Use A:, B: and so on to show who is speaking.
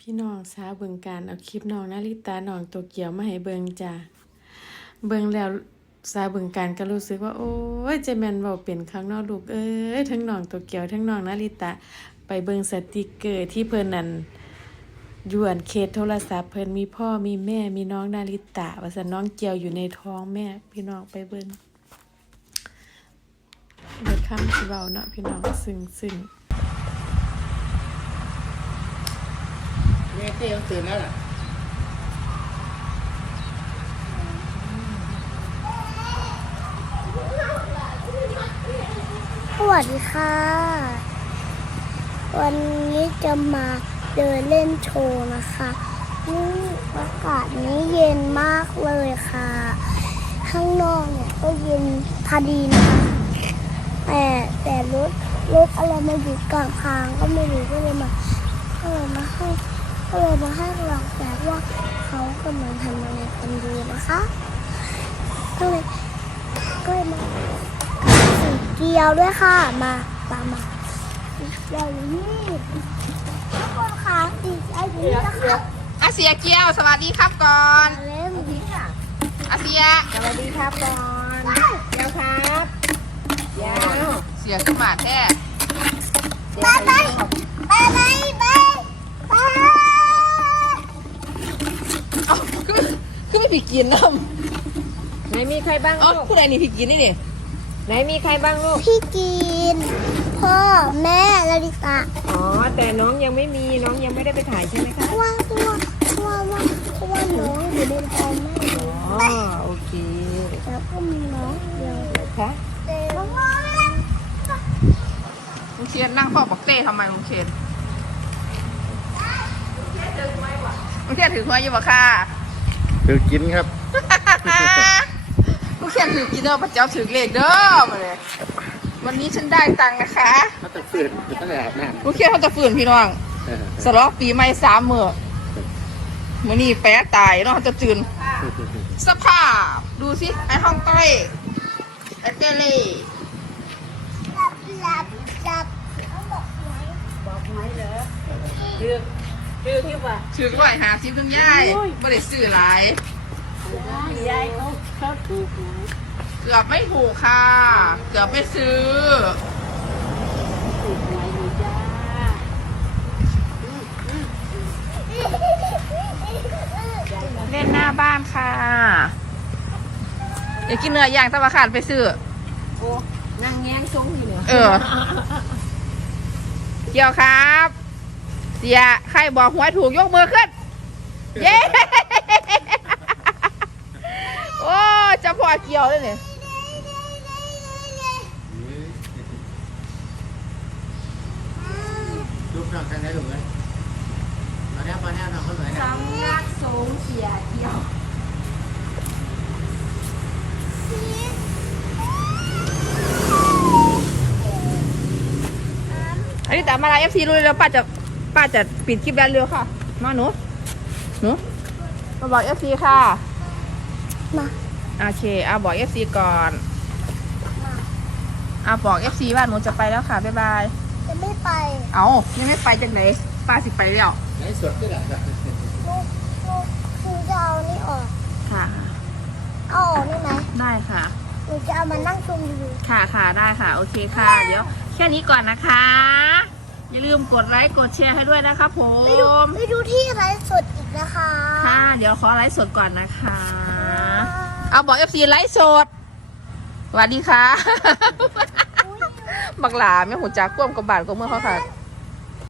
A: พี่น้องสาวบึงการเอาคลิปน้องนาริตาน้องโตเกียวมาให้เบิ่งจ้าเบิ่งแล้วสาวบึงการก็รู้สึกว่าโอ้ยจะแม่นเว้าเป็นคักเนาะลูกเอ้ยทั้งน้องโตเกียวทั้งน้องนาริตาไปเบิ่งสติกเกอร์ที่เพิ่นนั่นอยู่อันเคสโทรศัพท์เพิ่นมีพ่อมีแม่มีน้องนาริตาว่าซั่นน้องเกียวอยู่ในท้องแม่พี่น้องไปเบิ่งเบิดคำสิเว้าเนาะพี่น้องซึ้ง
B: แม่เต้ตื่นแล้วล่ะ
C: สวัสดีค่ะ วันนี้จะมาเดินเล่นโชว์นะคะนี่อากาศนี้เย็นมากเลยค่ะ ข้างนอกเนี่ยก็เย็นพอดีนะคะแต่รถอะไรมาอยู่กลางทางก็ไม่รู้ก็เลยมาให้กำลังใจว่าเขากำลังทำอะไรกันดีนะคะก็เลยมาสีเกียวด้วยค่ะมาสีเกียวอยู่นี่ทุกคนค่ะสีเกียวอยู่นี่นะคะ
D: อาเซียเกียวสวัสดีครับก่อน
C: เล่น
D: อาเซีย
B: สวัสดีครับก่อนยาวครับยาว
D: เสียขึ้นมาแท้
C: ไป
D: เอ้าคือไม่ผิดกินน้
B: ไหนมีใครบ้าง
D: ำอ๋อ
B: ลูก
D: ผู้ใดนี่ผิดกินนี่นี่
B: ไหนมีใครบ้างลูก
C: พี่กินพ่อแม่ลาลิตา
B: อ๋อแต่น้องยังไม่มีน้องยังไม่ได้ไปถ่ายใช่ไหมคะ
C: เพราะว่าน้องอยู่ในท้องแม่อยู่
B: อ๋อโอเค
C: แล้วก็มีน้องเดียว
B: ค่ะ
C: แต่น้องไม่ได้
D: ลุงเชียนนั่งพ่อบอกเต้ทำไมลุงเชียนลุงเชียนถือหวยอยู่บ่ค่ะ
E: คือกินครับ
D: ลุงเชียนถือกินเด้อพระเจ้าถือเลขเด้อมาเลยวันนี้ฉันได้ตังค์นะคะ
E: เขาจะฝืนตั้งแต่อาบน้
D: ลุงเชียนเขาจะฝืนพี่น้อง
E: ำ
D: สลองปีใหม่3 มื้อมื้อนี้แป๊ะตายเนาะเขาจะจืนสภาพดูสิไอ้ห้องเต้ไอ้เต้เล่
C: หลับเขาบอกไว้
B: คือที่ว่า
D: ถือร้อย50ทั้งย่ายไม่ได้ซื้อหลาย
B: ยายเขาถูกไหม
D: เกือบไม่ถูกค่ะ เกือบไม่ซื้อ
B: ถูกไหมอยู่จ้า
D: เล่นหน้าบ้านค่ะอยากกินเนื้อย่างตะวันขาดไปซื้อ
B: โอ้นั่งแง้งซุ้งอยู่เนี่ย
D: เออ เกี่ยวครับเสียใครบอกหวยถูกยกมือขึ้น เย้ โอ้เจะพอเกี่ยวเลยเนี่ย
E: ลูกน้องกันได้หรือไงมาแน่น้องเขาเลยนะ
B: สำนักสงฆ์เสียเดียว
D: อันนี้แต่มาลายเอฟซีรู้เลยแล้วป้าจะปิดคลิปแล้วเร็วค่ะ มาหนูมาบอกเอฟซีค่ะ
C: มา
D: โอเคเอาบอกเอฟซีก่อนเอาบอกเอฟซีว่าหนูจะไปแล้วค่ะ บ๊ายบาย
C: จะไม่ไป
D: เอายังไม่ไปจากไหนป้าสิไปแล้ว
E: ไหนสดก็ได้
C: หนูจะเอานี่ออก
D: ค่ะ
C: เอาออกได้ไหม
D: ได้ค่ะ
C: หนูจะเอามานั่งชมวิว
D: ค่ะได้ค่ะ โอเคค่ะ เดี๋ยวแค่นี้ก่อนนะคะ อย่าลืมกดไลค์กดแชร์ให้ด้วยนะคะผม
C: ไปดูที่ไลฟ์สดอีกนะคะ
D: ค่ะ เดี๋ยวขอไลฟ์สดก่อนนะคะ เอาบอกเอฟซีไลฟ์สดสวัสดีค่ะ บักหลาไม่หูจักก้วมกับบาทก็เมื่อเขาค่ะ